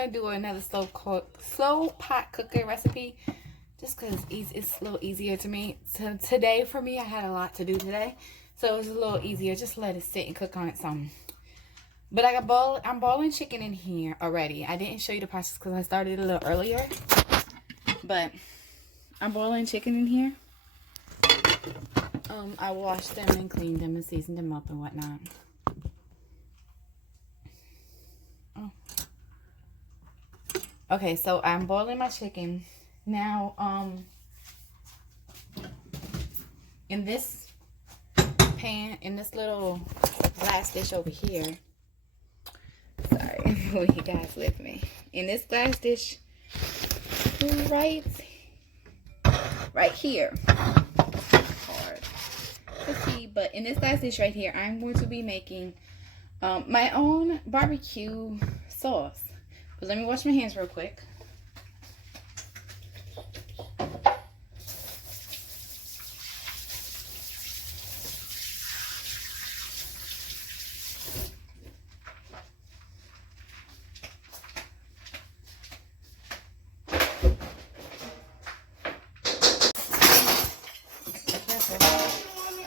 going to do another slow pot cooker recipe. Just because it's a little easier to me. So today, for me, I had a lot to do today. So it was a little easier. Just let it sit and cook on its own. But I'm boiling chicken in here already. I didn't show you the process because I started a little earlier. But I'm boiling chicken in here. I washed them and cleaned them and seasoned them up and whatnot. Oh. Okay, so I'm boiling my chicken. Now, in this pan, in this little glass dish over here, sorry, will you guys with me? In this glass dish, right here, hard to see, but in this glass dish right here, I'm going to be making my own barbecue sauce. But let me wash my hands real quick.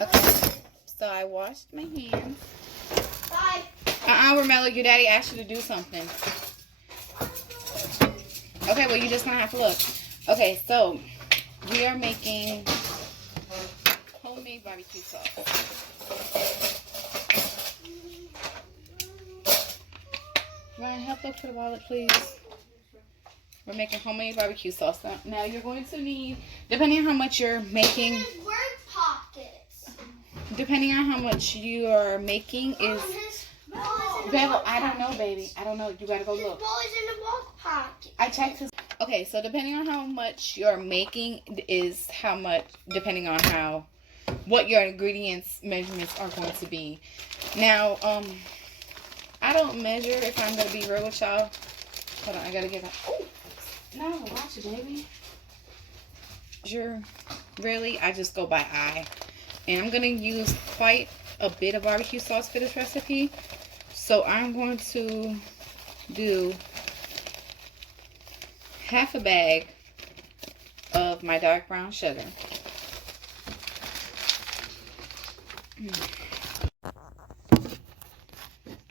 Okay, so I washed my hands. Bye. Romello, your daddy asked you to do something. Okay, well, you're just gonna have to look. Okay, so we are making homemade barbecue sauce. Ryan, help look for the wallet, please. We're making homemade barbecue sauce. Now you're going to need, depending on how much you're making. Word pockets. Depending on how much you are making is. Baby, I don't know, baby. I don't know. You gotta go look. His ball is in the walk pocket. I checked his. Okay, so depending on how much you're making is how much, depending on what your ingredients measurements are going to be. Now, I don't measure, if I'm gonna be real with y'all. Hold on, I gotta get that. Oh, no, watch it, baby. Really, I just go by eye. And I'm gonna use quite a bit of barbecue sauce for this recipe. So I'm going to do half a bag of my dark brown sugar.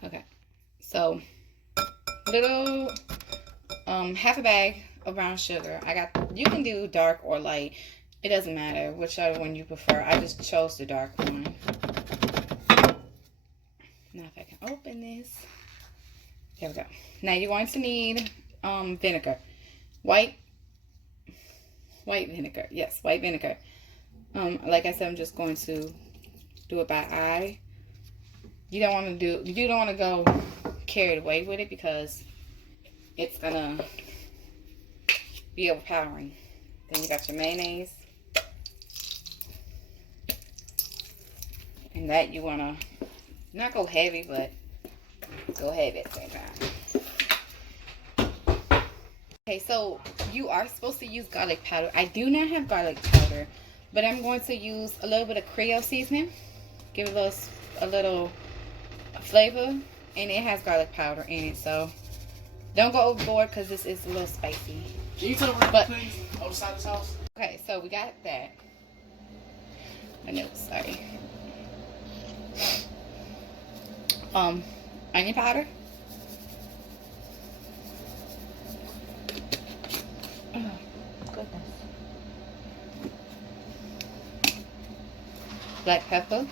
Okay, so little half a bag of brown sugar. You can do dark or light. It doesn't matter whichever one you prefer. I just chose the dark one. Now if I can open this. There we go. Now you're going to need vinegar. White vinegar. Yes, white vinegar. Like I said, I'm just going to do it by eye. You don't want to go carried away with it because it's gonna be overpowering. Then you got your mayonnaise. And that you wanna not go heavy, but go heavy at the same time. Okay, so you are supposed to use garlic powder. I do not have garlic powder, but I'm going to use a little bit of Creole seasoning. Give it a little flavor, and it has garlic powder in it, so don't go overboard because this is a little spicy. Can you turn around, please? On the side of this house? Okay, so we got that. My notes, sorry. Onion powder. Oh, goodness. Black pepper.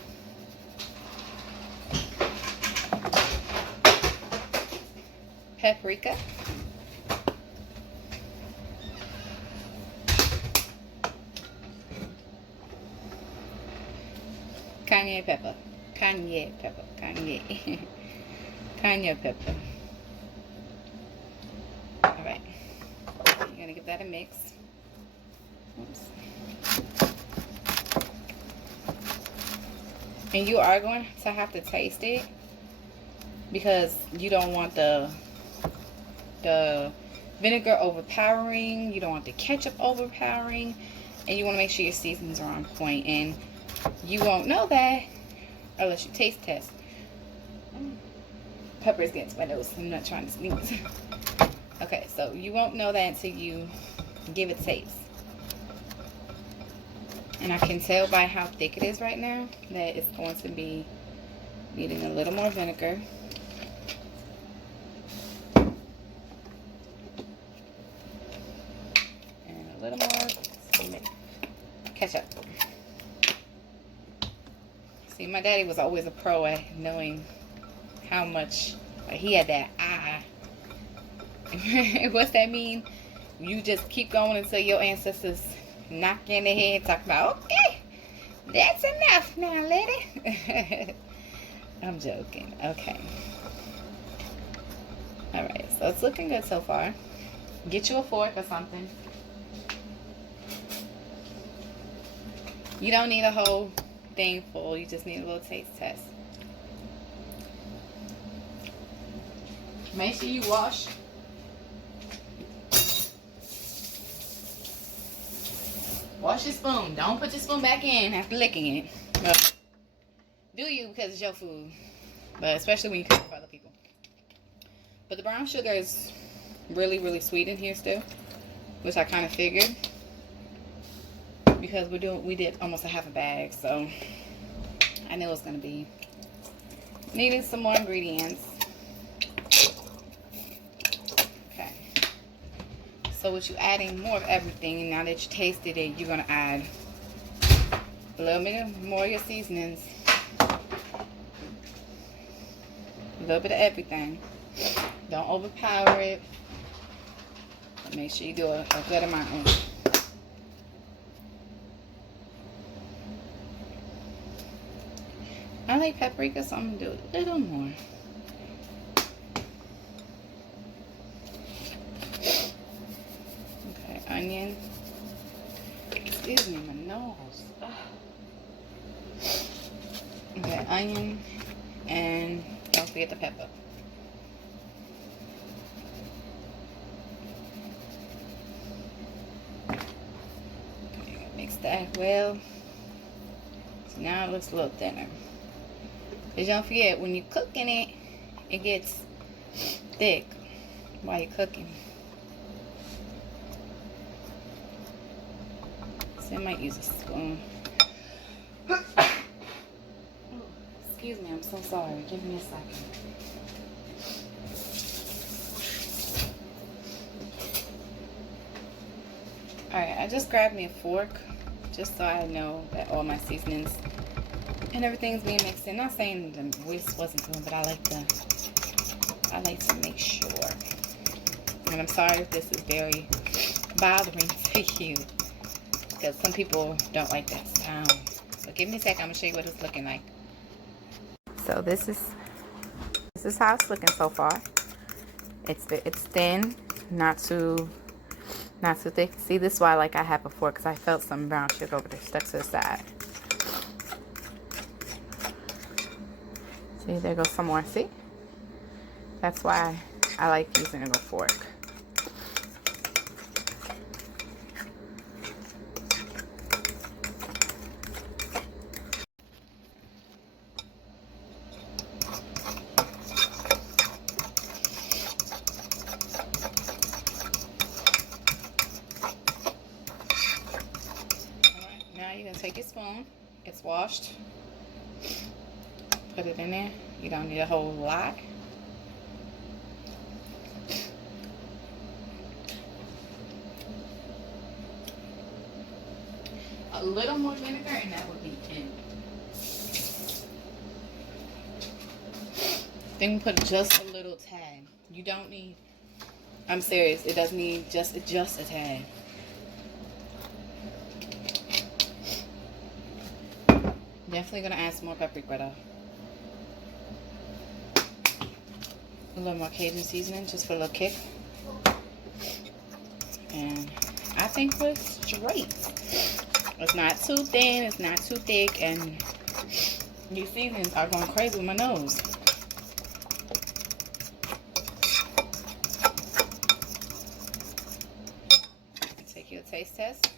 Paprika. Cayenne pepper. Cayenne pepper. Cayenne. Cayenne pepper. Alright. You're going to give that a mix. Oops. And you are going to have to taste it because you don't want the vinegar overpowering. You don't want the ketchup overpowering. And you want to make sure your seasonings are on point. And you won't know that unless you taste test. Pepper is getting to my nose. I'm not trying to sneeze. Okay, so you won't know that until you give it taste. And I can tell by how thick it is right now that it's going to be needing a little more vinegar. And a little more ketchup. See, my daddy was always a pro at knowing how much, like, he had that What's that mean? You just keep going until your ancestors knock you in the head, talk about, okay, that's enough now, lady. I'm joking. Okay. Alright, so it's looking good so far. Get you a fork or something. You don't need a whole thing full. You just need a little taste test. Make sure you wash. Wash your spoon. Don't put your spoon back in after licking it. Well, do you, because it's your food. But especially when you cook for other people. But the brown sugar is really, really sweet in here still. Which I kind of figured. Because we did almost a half a bag. So I knew it was going to be needing some more ingredients. Okay. So with you adding more of everything, and now that you tasted it, you're going to add a little bit more of your seasonings. A little bit of everything. Don't overpower it. But make sure you do a good amount. I like paprika, so I'm going to do a little more. Okay, onion. Excuse me, my nose. Ugh. Okay, onion. And don't forget the pepper. Okay, mix that well. So now it looks a little thinner. Because don't forget, when you're cooking it, it gets thick while you're cooking. So I might use a spoon. Excuse me, I'm so sorry. Give me a second. Alright, I just grabbed me a fork just so I know that all my seasonings and everything's being mixed in. Not saying the whisk wasn't good, but I like to make sure. And I'm sorry if this is very bothering to you, because some people don't like that sound. But give me a second, I'm gonna show you what it's looking like. So this is how it's looking so far. It's thin, not too thick. See, this is why I have a fork, because I felt some brown sugar over there stuck to the side. See, there goes some more. See? That's why I like using a fork. Alright, now you're going to take your spoon. It's washed. Put it in there. You don't need a whole lot. A little more vinegar and that would be it. Then put just a little tad. You don't need, I'm serious, it doesn't need just a tad. Definitely gonna add some more paprika though. A little more Cajun seasoning just for a little kick. And I think we're straight. It's not too thin, it's not too thick, and these seasonings are going crazy with my nose. Take your taste test.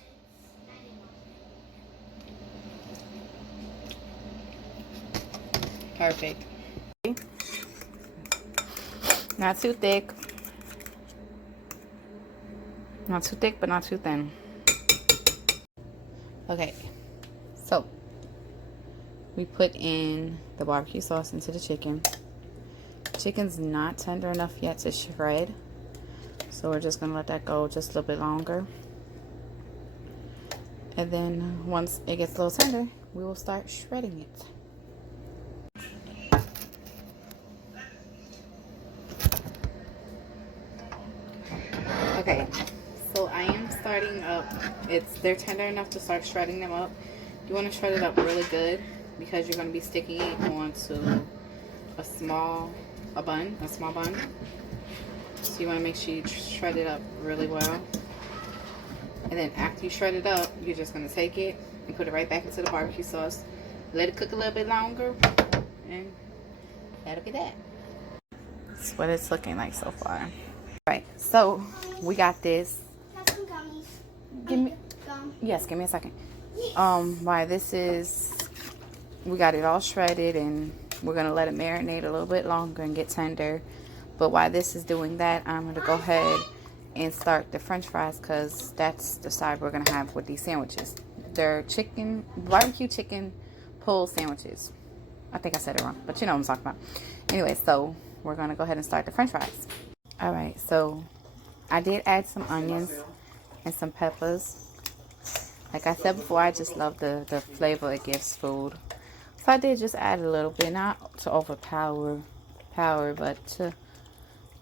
Perfect. Not too thick. Not too thick, but not too thin. Okay, so we put in the barbecue sauce into the chicken. Chicken's not tender enough yet to shred, so we're just gonna let that go just a little bit longer. And then once it gets a little tender, we will start shredding it. Okay, so I am starting up. They're tender enough to start shredding them up. You want to shred it up really good because you're going to be sticking it onto a small bun. So you want to make sure you shred it up really well. And then after you shred it up, you're just going to take it and put it right back into the barbecue sauce. Let it cook a little bit longer, and that'll be that. That's what it's looking like so far. Right, so we got this. Have some gummies. Give me, Gum. yes, give me a second. Yes. Why this is, we got it all shredded and we're gonna let it marinate a little bit longer and get tender. But while this is doing that, I'm gonna go ahead and start the French fries because that's the side we're gonna have with these sandwiches. They're barbecue chicken pull sandwiches. I think I said it wrong, but you know what I'm talking about. Anyway, so we're gonna go ahead and start the French fries. Alright, so I did add some onions and some peppers. Like I said before, I just love the flavor it gives food. So I did just add a little bit, not to overpower, but to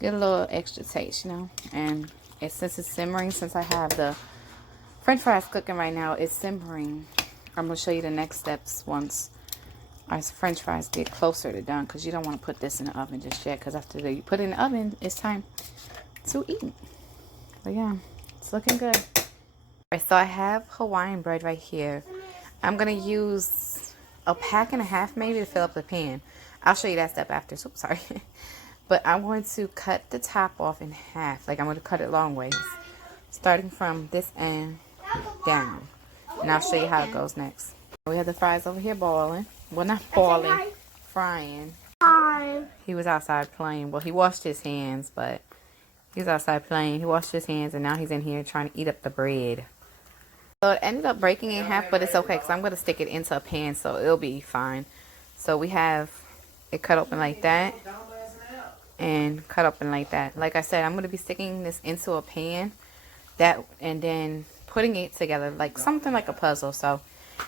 get a little extra taste, you know. And since it's simmering, since I have the French fries cooking right now, it's simmering. I'm going to show you the next steps once our French fries get closer to done, because you don't want to put this in the oven just yet, because after you put it in the oven, it's time to eat. But yeah, it's looking good. Alright, so I have Hawaiian bread right here. I'm going to use a pack and a half maybe to fill up the pan. I'll show you that step after. So sorry. But I'm going to cut the top off in half. Like I'm going to cut it long ways, starting from this end down. And I'll show you how it goes next. We have the fries over here boiling. Well, not boiling, frying. Hi. He was outside playing. Well, he washed his hands, but he was outside playing. He washed his hands, and now he's in here trying to eat up the bread. So it ended up breaking in half, but it's okay because I'm going to stick it into a pan, so it'll be fine. So we have it cut open like that and cut open like that. Like I said, I'm going to be sticking this into a pan and then putting it together like something like a puzzle. So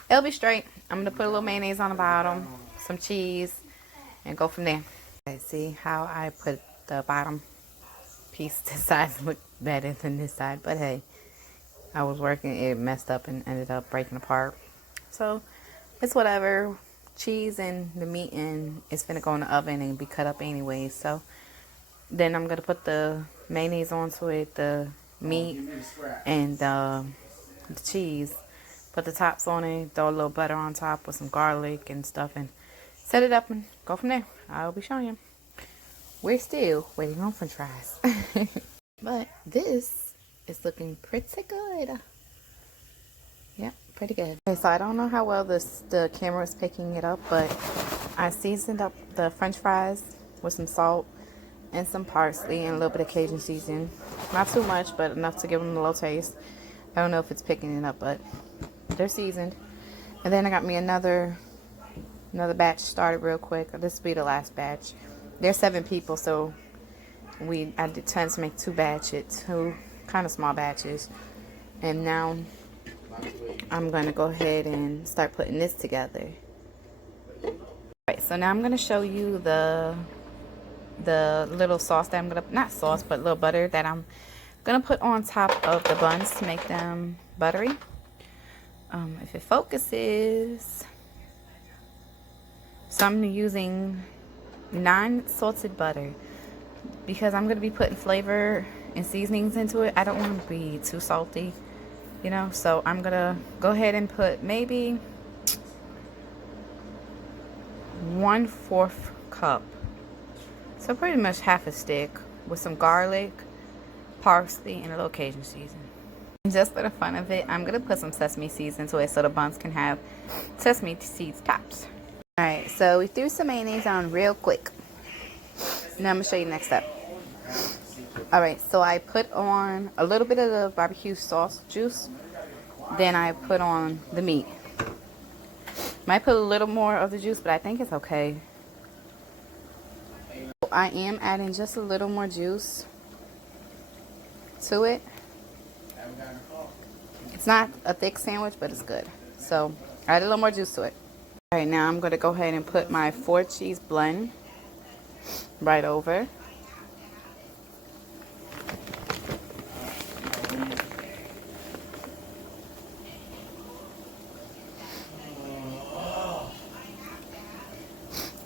it'll be straight. I'm going to put a little mayonnaise on the bottom, some cheese, and go from there. Okay, see how I put the bottom piece, this side look better than this side, but hey, I was working, it messed up and ended up breaking apart. So it's whatever. Cheese and the meat and it's gonna go in the oven and be cut up anyway. So then I'm gonna put the mayonnaise onto it, the meat and the cheese. Put the tops on it, throw a little butter on top with some garlic and stuff, and set it up and go from there. I'll be showing you. We're still waiting on French fries. But this is looking pretty good. Yep, pretty good. Okay, so I don't know how well the camera is picking it up, but I seasoned up the French fries with some salt and some parsley and a little bit of Cajun seasoning. Not too much, but enough to give them a little taste. I don't know if it's picking it up, but they're seasoned. And then I got me another batch started real quick. This will be the last batch. There's 7 people, so I did tend to make 2 kind of small batches. And now I'm going to go ahead and start putting this together. Alright, so now I'm going to show you the little sauce that I'm going to, not sauce, but little butter that I'm going to put on top of the buns to make them buttery. If it focuses. So I'm using non-salted butter because I'm going to be putting flavor and seasonings into it. I don't want to be too salty, you know, so I'm going to go ahead and put maybe 1/4 cup. So pretty much half a stick with some garlic, parsley, and a little Cajun seasoning. And just for the fun of it, I'm going to put some sesame seeds into it so the buns can have sesame seeds tops. Alright, so we threw some mayonnaise on real quick. Now I'm going to show you the next step. Alright, so I put on a little bit of the barbecue sauce juice. Then I put on the meat. Might put a little more of the juice, but I think it's okay. I am adding just a little more juice to it. It's not a thick sandwich, but it's good. So, add a little more juice to it. Alright, now I'm going to go ahead and put my 4 cheese blend right over.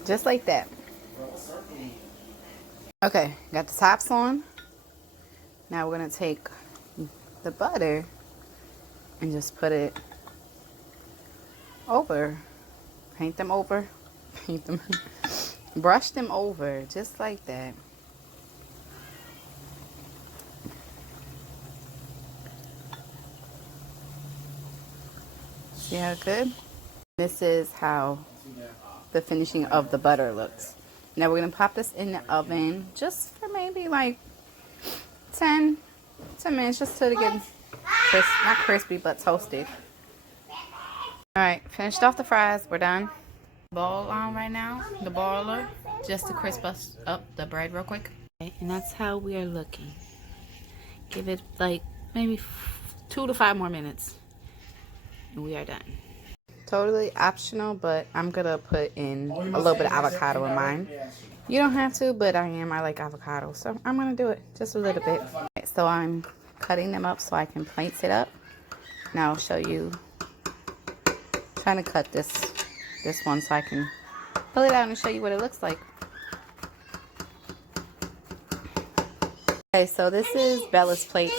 Just like that. Okay, got the tops on. Now we're going to take the butter and just put it over. Paint them over. Paint them. Brush them over just like that. See how good? This is how the finishing of the butter looks. Now we're going to pop this in the oven just for maybe like 10 minutes just to get not crispy but toasted. Alright, finished off the fries. We're done. Ball on right now, the baller, just to crisp us up the bread real quick. Okay, and that's how we are looking. Give it like maybe 2 to 5 more minutes and we are done. Totally optional, but I'm gonna put in a little bit of avocado in mine. You don't have to, but I like avocado, so I'm gonna do it just a little bit. Okay, so I'm cutting them up so I can plate it up. Now I'll show you. Trying to cut this one so I can pull it out and show you what it looks like. Okay, so this is Bella's plate.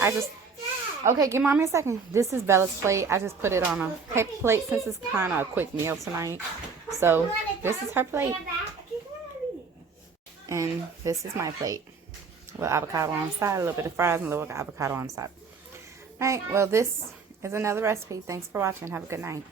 Okay, give mommy a second. This is Bella's plate. I just put it on a paper plate since it's kind of a quick meal tonight. So this is her plate. And this is my plate. With avocado on the side, a little bit of fries, and a little avocado on the side. Alright, well this is another recipe. Thanks for watching. Have a good night.